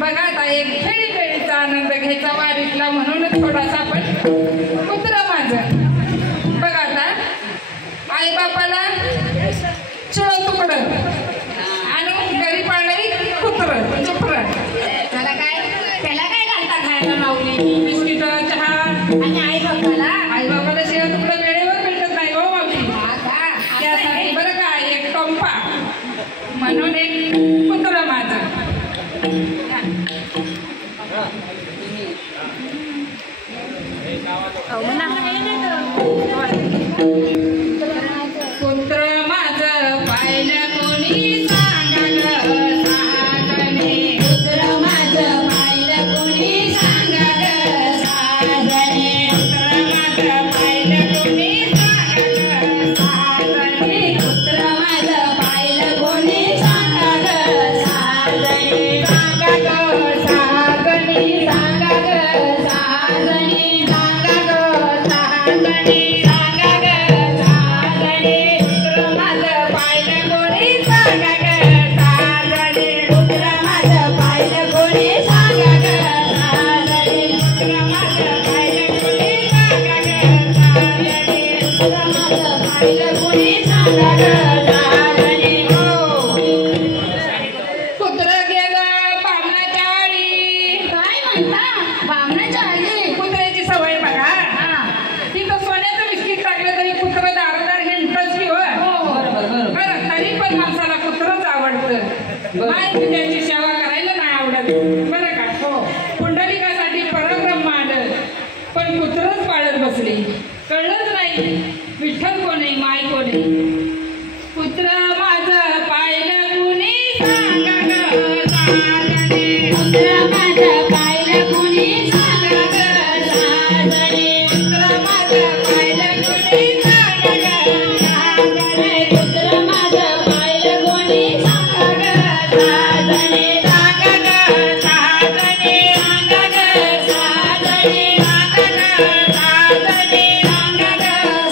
बघा आता एक खेळीचा आनंद घ्यायचा वारीतला म्हणून थोडासा पण कुत्र माझं. बघा आता आई बापाला चिळ तुकडं आणि घरी पाळणारी कुत्र चुपर. त्याला काय घालता खायला माऊली? बिस्किट चहा. आणि आई बापाला शिळ तुकडं वेळेवर भेटत नाही हो माऊली. त्यासाठी बरं का एक टोंपा म्हणून एक कुत्र माझं. कुत्र माझं पाहिलं कोणी सांगा ग साजने. कुत्र माझं पाहिलं कोणी सांगा ग साजने. कुत्र माझं पाहिलं कोणी सांगा ग साजने. कुत्र माझं पाहिलं कोणी सांगा ग साजने. सांगा ग साजने. सांगा ग साजने. सांगा ग साजने. सांगा ग साजने. कुत्र माझं पाहिलं कोणी सांगा ग साजने. कुत्र माझं पाहिलं कोणी सांगा ग साजने. कुत्र माझं पाहिलं कोणी सांगा ग साजने. कुत्र माझं पाहिलं कोणी सांगा ग साजने. कुत्र गेलं बामणाच्या आळी. काय म्हणता? बामणाच्या आळी? कुत्र्याची सवय बघा. तिथं सोन्याचं बिस्किट टाकलं तरी कुत्र दारदार हिंडतच की हो. बरं तरी पण माणसाला कुत्रच आवडतं. माय त्याची सेवा करायला नाही आवडत बरं का. हो पुंडलिकासाठी परब्रह्म आलं पण कुत्रच पाळत बसले. कळलंच नाही विठ्ठल कोणी माय कोणी. कुत्र माझं पाहिलं कुणी सांगा ग साजने. कुत्र माझं पाहिलं कुणी सांगा ग साजने. कुत्र माझं पाहिलं कुणी सांगा ग साजने. कुत्र माझं पाहिलं कोणी सांगा ग साजने. सांगा ग साजने. सांगा ग साजने. सांगा ग साजने. सांगा ग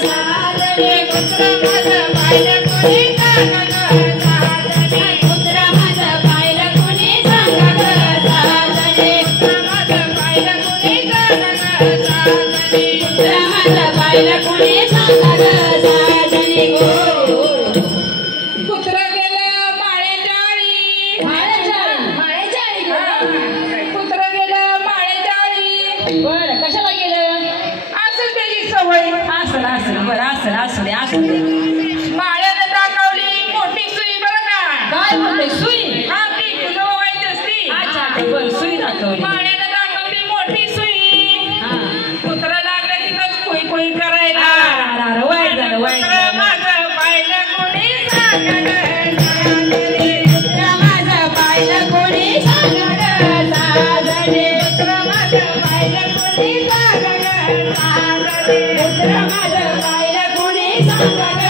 साजने. कुत्र माझं पाहिलं कोणी सांगा ग साजने. कुत्र माझं पाहिलं कोणी सांगा ग साजने. कुत्र माझं पाहिलं कोणी सांगा ग साजने. कुत्र माझं पाहिलं कोणी सांगा ग साजने. कुत्र गेलं माळ्याच्या आळी. माळ्याच्या आळी? कुत्र गेलं माळ्याच्या आळी. बरं कशाला गेलं? असं त्याची सवय. असं बरं असं माळ्यानं दाखवली मोठी सुई बरं का. काय म्हणते? सुई? हा ती तुझं व्हायची असती. अच्छा बरं सुई दाखवली. माळ्यानं दाखवली मोठी सुई. हा कुत्र लागलं तिथंच कुई कुई करायला. वाईट झालं कुत्र माझं पाहिलं कोणी सांगा ग साजने. कुत्र माझं पाहिलं कोणी सांगा ग साजने. कुत्र माझं पाहिलं कोणी सांगा ग साजने. कुत्र माझं पाहिलं कोणी सांगा ग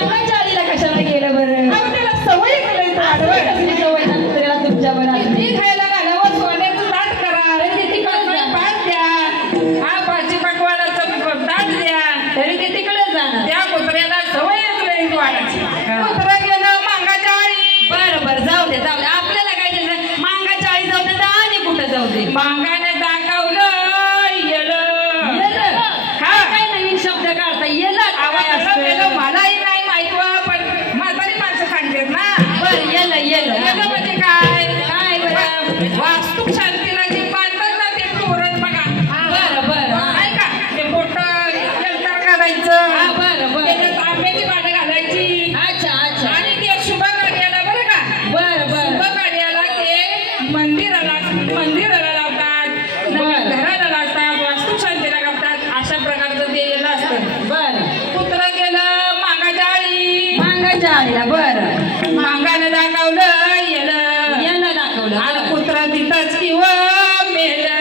मांगाच्या आळीला कशाला गेलं बरं? अहो, त्याला सवय केली तर असं कसली सवय ना कुत्र्याला तुमच्या बरं? ती खायला घालावं सोन्याचं ताट करा तरी ते तिकडे जा. पाठ द्या हा भाजी पकवानाचं ताट द्या तरी ते तिकडेच जाणार. त्या कुत्र्याला सवयच लई वाढायची कुत्रं गेलं मांगाच्या आळी बरं बरं जाऊ दे जाऊ दे. आपल्याला काय त्याचं मांगाच्या आळी जाऊ दे तर आणि कुठं जाऊ दे. मांगाने दाखवलं येलं येलं? काय नवीन शब्द काढता येलं? आवाज गेलं मलाही नाही माहित व, पण म्हातारी माणसं सांगतात ना बरं येलं येलं. येलं म्हणजे काय काय बरं? वास्तू शांतीला जे बांधतात ना ते तोरण बघा बरं बरं हा. काय का ते मोठं यंत्र हा, घालायचं बरं बरं. त्याच्यात आंब्याची पानं घालायची अच्छा अच्छा. आणि ते शुभ कार्याला बरं का बरं शुभ बरं. कार्याला ते मंदिराला लावतात बरं. घराला लावतात वास्तू शांतीला करतात अशा प्रकारचं ते येलं असतं बरं कुत्रं गेलं मागाच्या आळी मांगाच्या आळीला. बरं मागाने दाखवलं येलं यांना दाखवलं. आणि कुत्रा तिथंच किंवा मेलं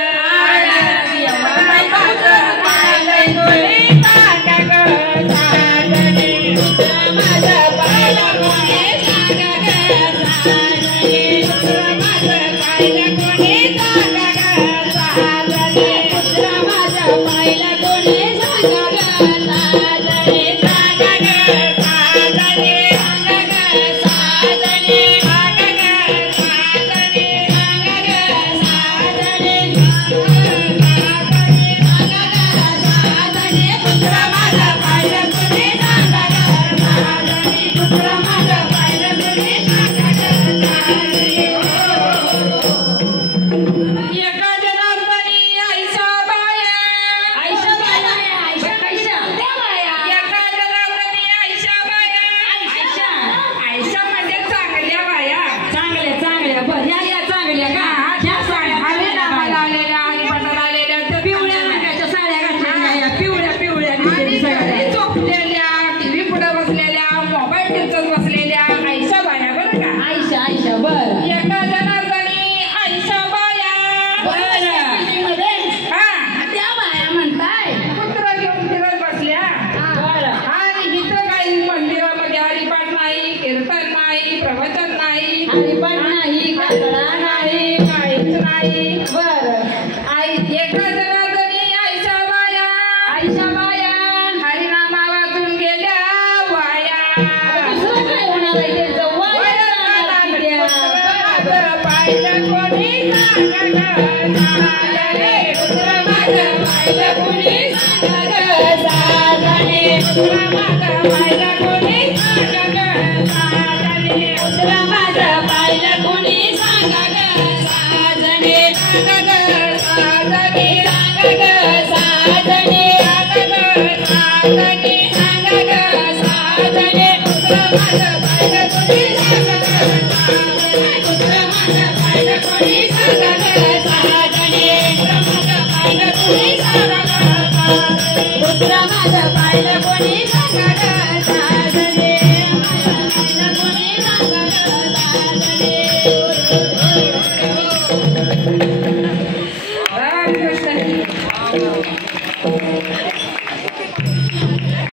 एका जनार्दनी आईशा बाया आयशा बाया. आयशा त्या बाया. एका जनार्दनी आईशा बाया आयशा आईशा म्हणजे चांगल्या बाया चांगल्या चांगल्या. बरं या चांगल्या का? ह्या साड्या हरिनामाला आलेल्या हरिपाठाला आलेल्या त्या पिवळ्या रंगाच्या साड्या घातलेल्या या पिवळ्या पिवळ्या दिसतात आणि सगळ्या. घरी झोपलेल्या टीव्ही पुढे बसलेल्या मोबाईल टिचत बसलेल्या आईशा बाया बरं का आयशा आयशा. बरं एका जनार्दनी आईशा बाया हा त्या बाया म्हणताय. कुत्रा घेऊन फिरत बसल्या बरं. आणि इथं काही मंदिरामध्ये हरिपाठ नाही कीर्तन नाही प्रवचन नाही हरिपाठ नाही काकडा नाही. काहीच नाही बरं आई एका जनार्दनी आईशा बाया आयशा बाया. हरिनामा वाचून गेल्या वाया दुसरं काय होणार आहे त्यांचं? वाया जाणार की त्या. पाहिलं कोणी सांगा गं, साजरे. कुत्रं माझं पाहिलं कोणी सांगा गं, साजरे. कुत्रं माझं पाहिलं कोणी सांगा गं, साजरे. कुत्रं माझं पाहिलं कोणी सांगा गं, साजरे. सांगा गं, साजरे. सांगा गं, साजरे. सांगा गं, साजरे. सांगा गं, साजरे. कुत्रं माझं पाहिलं कोणी सांगा गं, साजरे. कुत्रं माझं पाहिलं कोणी सांगा गं, साजरे. कुत्रं माझं पाहिलं कोणी सांगा गं, साजरे. कुत्रं माझं पाहिलं कोणी सांगा गं, साजरे. रामकृष्ण